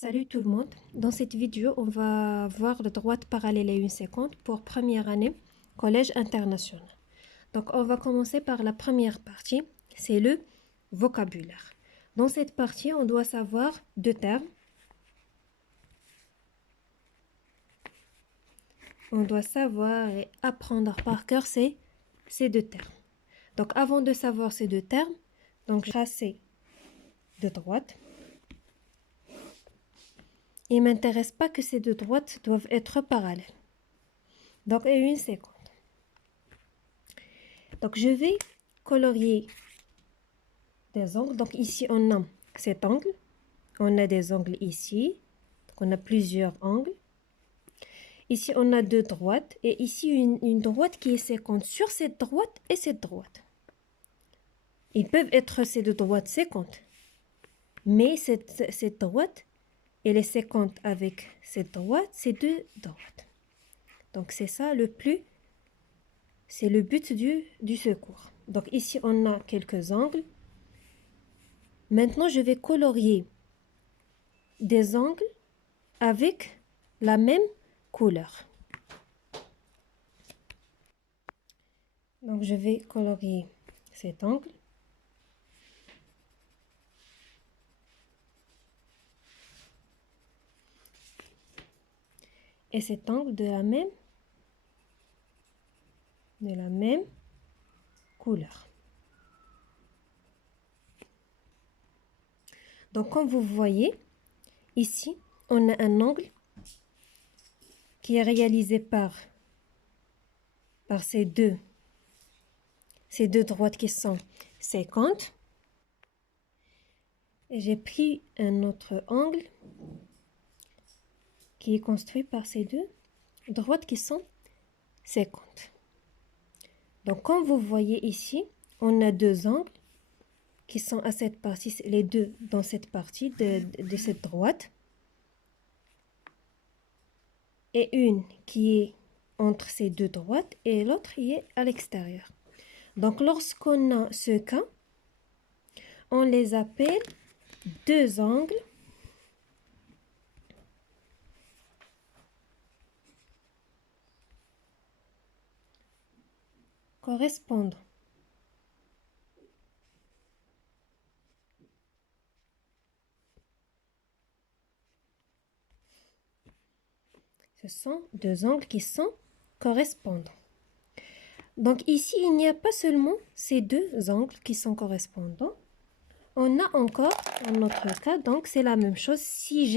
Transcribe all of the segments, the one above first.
Salut tout le monde, dans cette vidéo on va voir le droite parallèle à une séquente pour première année collège international. Donc on va commencer par la première partie, c'est le vocabulaire. Dans cette partie on doit savoir deux termes. On doit savoir et apprendre par cœur ces deux termes. Donc avant de savoir ces deux termes, donc tracer de droite. Il ne m'intéresse pas que ces deux droites doivent être parallèles. Donc, et une séquence. Donc, je vais colorier des angles. Donc, ici, on a cet angle. On a des angles ici. Donc, on a plusieurs angles. Ici, on a deux droites. Et ici, une droite qui est séquente sur cette droite et cette droite. Ils peuvent être ces deux droites séquentes. Mais cette droite, elle est séquente avec cette droite, ces deux droites. Donc, c'est ça c'est le but du secours. Donc, ici, on a quelques angles. Maintenant, je vais colorier des angles avec la même couleur. Donc, je vais colorier cet angle. Et cet angle de la même couleur. Donc, comme vous voyez, ici, on a un angle qui est réalisé par ces deux droites qui sont séquentes. Et j'ai pris un autre angle qui est construit par ces deux droites qui sont séquentes. Donc, comme vous voyez ici, on a deux angles qui sont à cette partie, les deux dans cette partie de cette droite. Et une qui est entre ces deux droites et l'autre qui est à l'extérieur. Donc, lorsqu'on a ce cas, on les appelle deux angles correspondants. Ce sont deux angles qui sont correspondants. Donc ici, il n'y a pas seulement ces deux angles qui sont correspondants. On a encore un autre cas, donc c'est la même chose. Si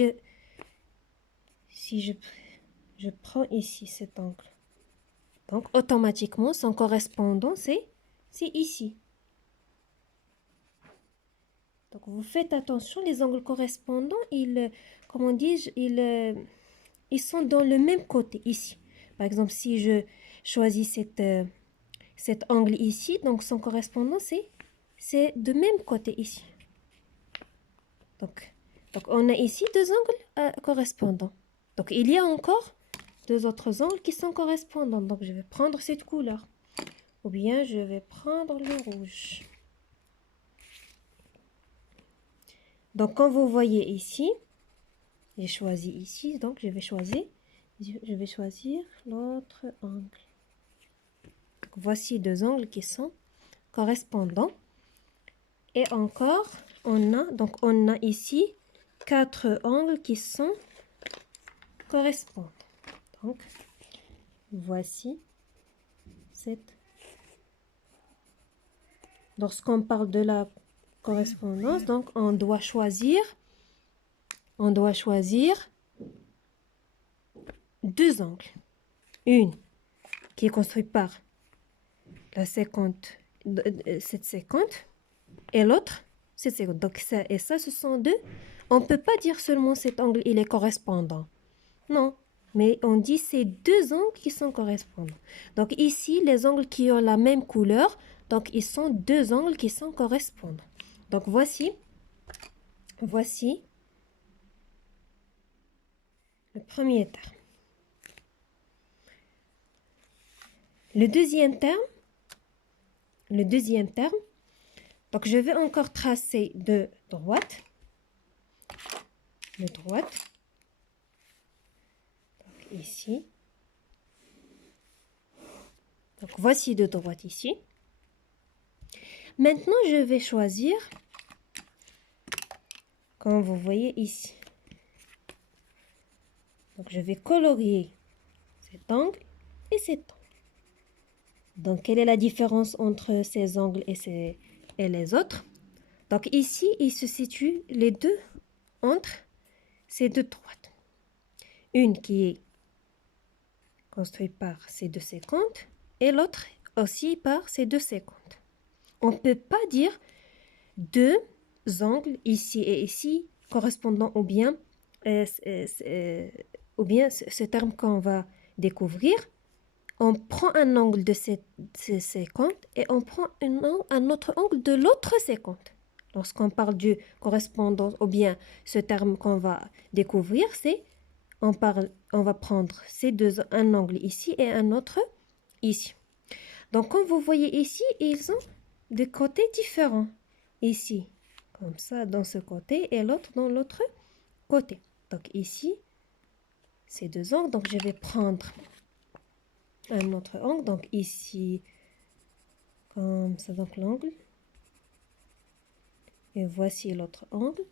je prends ici cet angle, donc automatiquement son correspondant c'est ici. Donc vous faites attention, les angles correspondants, comment dis-je, ils sont dans le même côté ici. Par exemple, si je choisis cet angle ici, donc son correspondant c'est de même côté ici. Donc on a ici deux angles correspondants. Donc il y a encore deux autres angles qui sont correspondants. Donc je vais prendre cette couleur. Ou bien je vais prendre le rouge. Donc comme vous voyez ici, j'ai choisi ici, donc je vais choisir l'autre angle. Donc, voici deux angles qui sont correspondants. Et encore, on a ici quatre angles qui sont correspondants. Donc, voici cette. Lorsqu'on parle de la correspondance, donc on doit choisir deux angles. Une qui est construite par cette séquente et l'autre cette séquente. Donc ça et ça, ce sont deux. On ne peut pas dire seulement cet angle il est correspondant. Non, mais on dit c'est deux angles qui sont correspondants. Donc ici, les angles qui ont la même couleur, donc ils sont deux angles qui sont correspondants. Donc voici le premier terme. Le deuxième terme, donc je vais encore tracer de droite. de droite. Donc, ici. Donc, voici de droite ici. Maintenant, je vais choisir, comme vous voyez ici. Donc, je vais colorier cet angle et cet angle. Donc, quelle est la différence entre ces angles et les autres? Donc, ici, il se situe les deux entre ces deux droites. Une qui est construite par ces 2,50 et l'autre aussi par ces 2,50. On ne peut pas dire deux angles ici et ici correspondant ou bien ce terme qu'on va découvrir. On prend un angle de ces 50 et on prend un autre angle de l'autre 50. Lorsqu'on parle du correspondance ou bien ce terme qu'on va découvrir, c'est on va prendre un angle ici et un autre ici. Donc, comme vous voyez ici, ils ont des côtés différents. Ici, comme ça, dans ce côté et l'autre dans l'autre côté. Donc, ici, ces deux angles. Donc, je vais prendre un autre angle. Donc, ici, comme ça, donc l'angle. Et voici l'autre angle.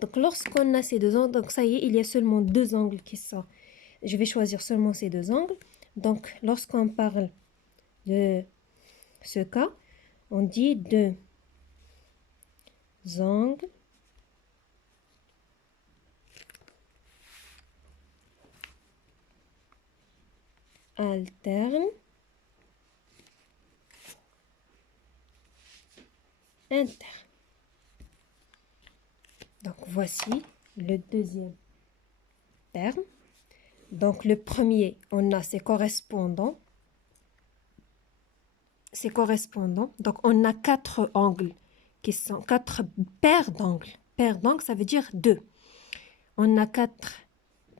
Donc, lorsqu'on a ces deux angles, donc ça y est, il y a seulement deux angles qui sortent. Je vais choisir seulement ces deux angles. Donc, lorsqu'on parle de ce cas, on dit deux angles alternes internes. Donc, voici le deuxième terme. Donc, le premier, on a ses correspondants. Donc, on a quatre angles qui sont quatre paires d'angles. Paire d'angles, ça veut dire deux. On a quatre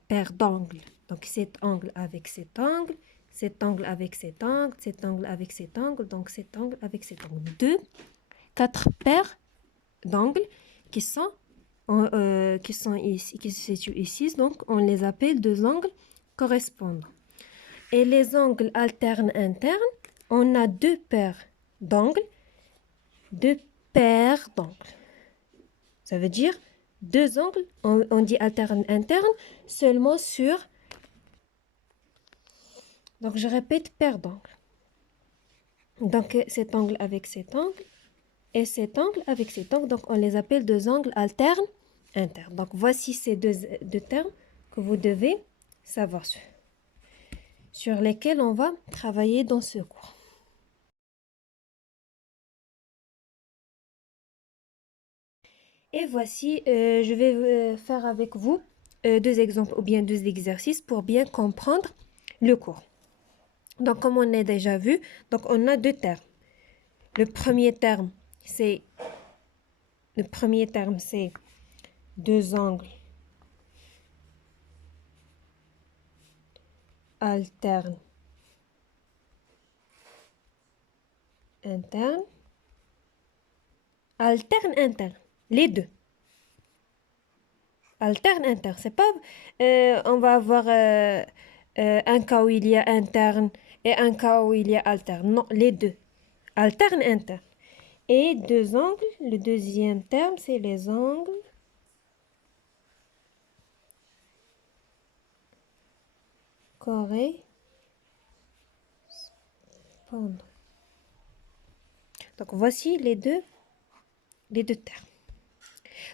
paires d'angles. Donc, cet angle avec cet angle, cet angle avec cet angle, cet angle avec cet angle, donc cet angle avec cet angle. Quatre paires d'angles qui sont ici, qui se situent ici. Donc, on les appelle deux angles correspondants. Et les angles alternes internes, on a deux paires d'angles. Ça veut dire deux angles, on dit alterne interne, seulement sur... Donc, je répète, paire d'angles. Donc, cet angle avec cet angle et cet angle avec cet angle. Donc, on les appelle deux angles alternes internes. Donc, voici ces deux termes que vous devez savoir sur lesquels on va travailler dans ce cours. Et voici, je vais faire avec vous deux exemples ou bien deux exercices pour bien comprendre le cours. Donc, comme on a déjà vu, donc on a deux termes. Le premier terme, c'est deux angles alternes internes. Alterne interne, les deux. Alterne interne, c'est pas... on va avoir un cas où il y a interne et un cas où il y a alterne. Non, les deux. Alterne interne. Et deux angles, le deuxième terme, c'est les angles correspondants. Donc, voici les deux termes.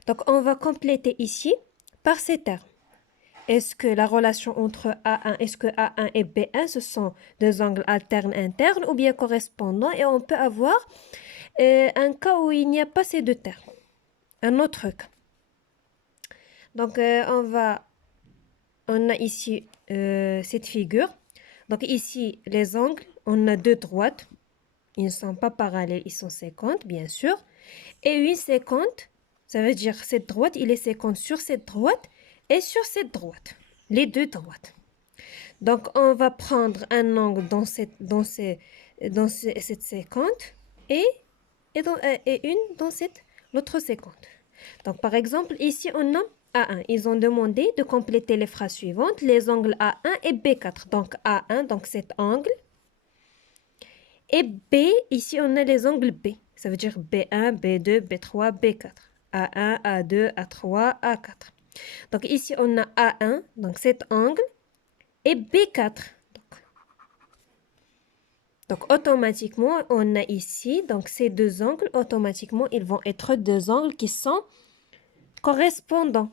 Donc, on va compléter ici par ces termes. Est-ce que la relation entre A1, est-ce que A1 et B1, ce sont deux angles alternes internes ou bien correspondants? Et on peut avoir un cas où il n'y a pas ces deux termes. Un autre cas. Donc, on a ici cette figure. Donc, ici, les angles, on a deux droites. Ils ne sont pas parallèles, ils sont 50, bien sûr. Et une 50, ça veut dire cette droite, il est 50 sur cette droite et sur cette droite. Les deux droites. Donc, on va prendre un angle dans cette 50 et une dans l'autre 50. Donc, par exemple, ici, on a A1. Ils ont demandé de compléter les phrases suivantes, les angles A1 et B4. Donc A1, donc cet angle. Et B, ici on a les angles B. Ça veut dire B1, B2, B3, B4. A1, A2, A3, A4. Donc ici on a A1, donc cet angle, et B4. Donc automatiquement, on a ici, donc ces deux angles, automatiquement, ils vont être deux angles qui sont correspondants.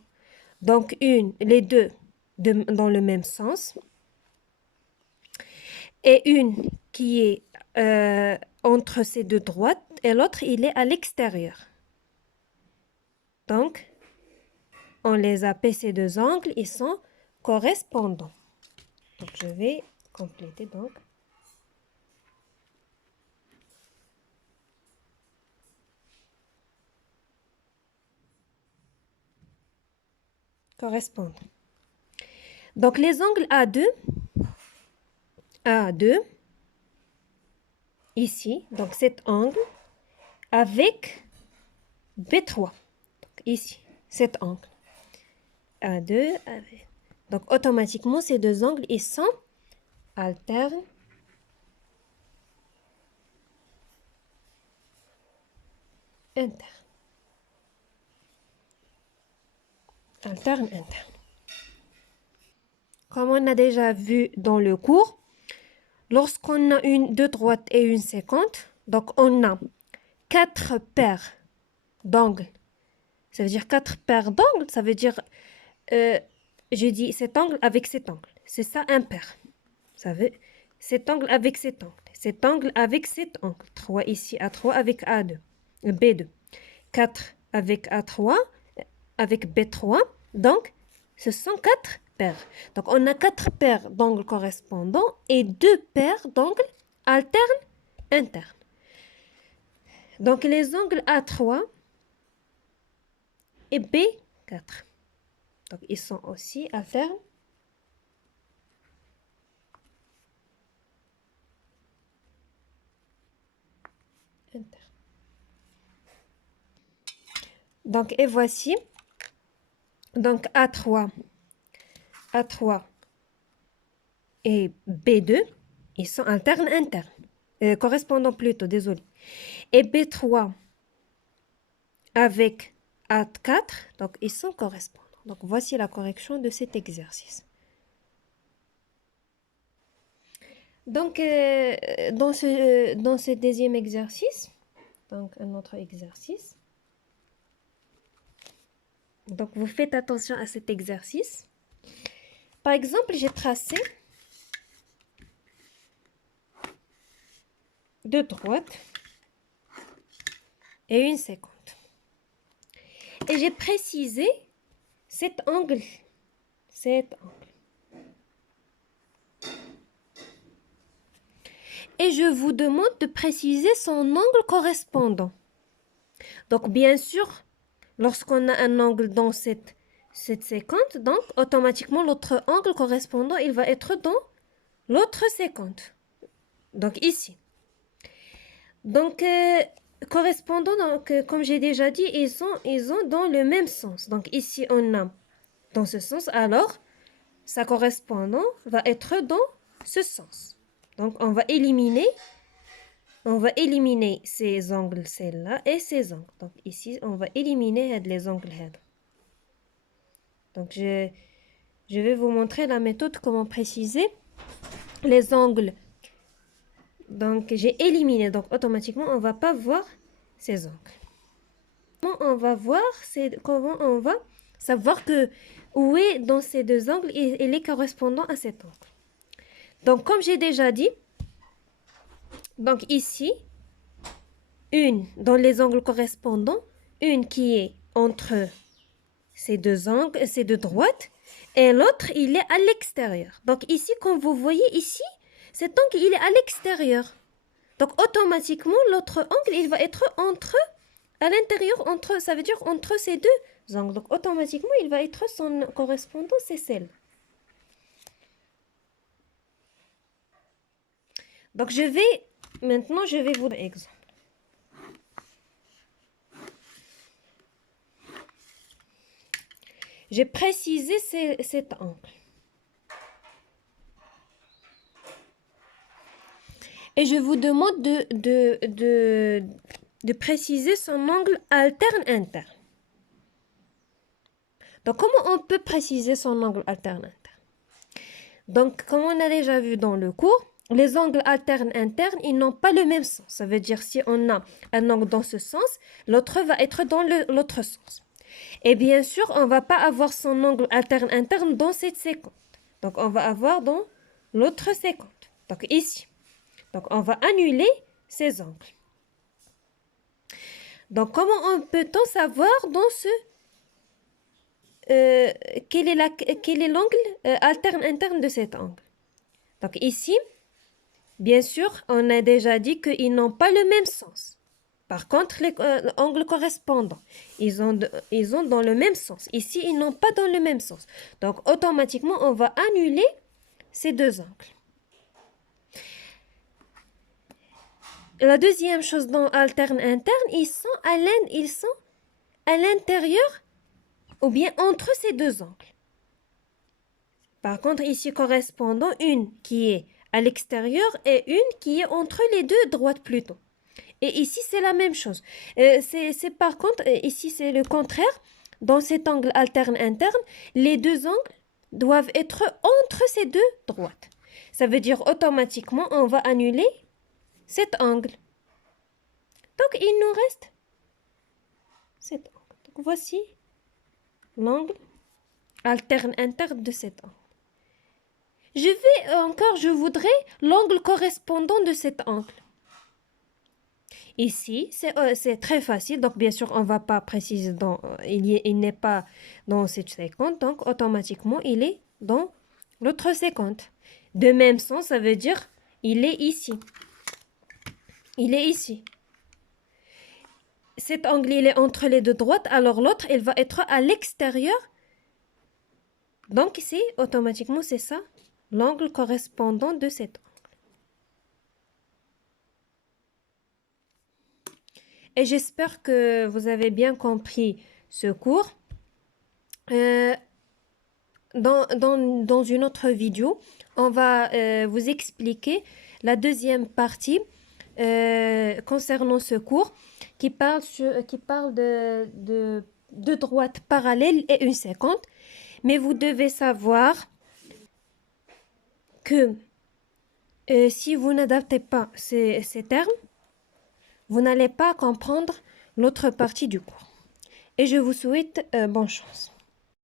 Donc les deux dans le même sens. Et une qui est entre ces deux droites et l'autre, il est à l'extérieur. Donc, on les appelle ces deux angles, ils sont correspondants. Donc, je vais compléter donc. Correspondants. Donc, les angles A2, ici, donc cet angle, avec B3, donc ici, cet angle. A2, avec. Donc, automatiquement, ces deux angles, ils sont alternes. Interne. Interne, interne. Comme on a déjà vu dans le cours, lorsqu'on a deux droites et une séquente, donc on a 4 paires d'angles. Ça veut dire 4 paires d'angles, ça veut dire, je dis cet angle avec cet angle. C'est ça un paire. Ça veut cet angle avec cet angle. Cet angle avec cet angle. 3 ici, A3 avec A2, B2. 4 avec A3, avec B3. Donc, ce sont 4 paires. Donc, on a 4 paires d'angles correspondants et 2 paires d'angles alternes internes. Donc, les angles A3 et B4. Donc, ils sont aussi alternes. Internes. Donc, et voici. Donc, A3 et B2, ils sont internes internes. Correspondants plutôt, désolé. Et B3 avec A4, donc ils sont correspondants. Donc voici la correction de cet exercice. Donc dans ce deuxième exercice, donc un autre exercice. Donc vous faites attention à cet exercice. Par exemple, j'ai tracé deux droites et une séquente. Et j'ai précisé cet angle. Et je vous demande de préciser son angle correspondant. Donc, bien sûr, lorsqu'on a un angle dans cette séquente, donc automatiquement l'autre angle correspondant, il va être dans l'autre séquente. Donc, ici. Donc, correspondant, donc, comme j'ai déjà dit, ils ont dans le même sens. Donc, ici, on a dans ce sens. Alors, sa correspondant va être dans ce sens. Donc, on va éliminer ces angles, celle-là, et ces angles. Donc, ici, on va éliminer les angles. Donc, je vais vous montrer la méthode, comment préciser les angles. Donc, j'ai éliminé. Donc, automatiquement, on ne va pas voir ces angles. Comment on va savoir que où est dans ces deux angles, il est correspondant à cet angle. Donc, comme j'ai déjà dit, donc ici, une dans les angles correspondants, une qui est entre ces deux angles, ces deux droites, et l'autre, il est à l'extérieur. Donc ici, comme vous voyez ici, cet angle, il est à l'extérieur. Donc automatiquement, l'autre angle, il va être à l'intérieur, ça veut dire entre ces deux angles. Donc automatiquement, il va être son correspondant, c'est celle. Donc maintenant, je vais vous donner un exemple. J'ai précisé cet angle. Et je vous demande de préciser son angle alterne-interne. Donc, comment on peut préciser son angle alterne-interne? Donc, comme on a déjà vu dans le cours, les angles alternes-internes, ils n'ont pas le même sens. Ça veut dire si on a un angle dans ce sens, l'autre va être dans l'autre sens. Et bien sûr, on ne va pas avoir son angle alterne-interne dans cette séquence. Donc, on va avoir dans l'autre séquence. Donc, ici. Donc, on va annuler ces angles. Donc, comment peut-on savoir dans ce... quel est l'angle alterne-interne de cet angle? Donc, ici, bien sûr, on a déjà dit qu'ils n'ont pas le même sens. Par contre, les angles correspondants, ils ont dans le même sens. Ici, ils n'ont pas dans le même sens. Donc, automatiquement, on va annuler ces deux angles. La deuxième chose dans alterne-interne, ils sont à l'intérieur ou bien entre ces deux angles. Par contre, ici, correspondant, une qui est à l'extérieur et une qui est entre les deux, droite plutôt. Et ici, c'est la même chose. Par contre, ici, c'est le contraire. Dans cet angle alterne-interne, les deux angles doivent être entre ces deux droites. Ça veut dire automatiquement, on va annuler cet angle. Donc, il nous reste cet angle. Donc, voici l'angle alterne-interne de cet angle. Je voudrais l'angle correspondant de cet angle. Ici, c'est très facile. Donc, bien sûr, on ne va pas préciser, il n'est pas dans cette séquence. Donc, automatiquement, il est dans l'autre séquence. De même sens, ça veut dire il est ici. Il est ici. Cet angle, il est entre les deux droites. Alors, l'autre, il va être à l'extérieur. Donc, ici, automatiquement, c'est ça, l'angle correspondant de cet angle. Et j'espère que vous avez bien compris ce cours. Dans une autre vidéo, on va vous expliquer la deuxième partie concernant ce cours qui parle de deux droites parallèles et une séquence. Mais vous devez savoir que si vous n'adaptez pas ces termes, vous n'allez pas comprendre l'autre partie du cours. Et je vous souhaite bonne chance.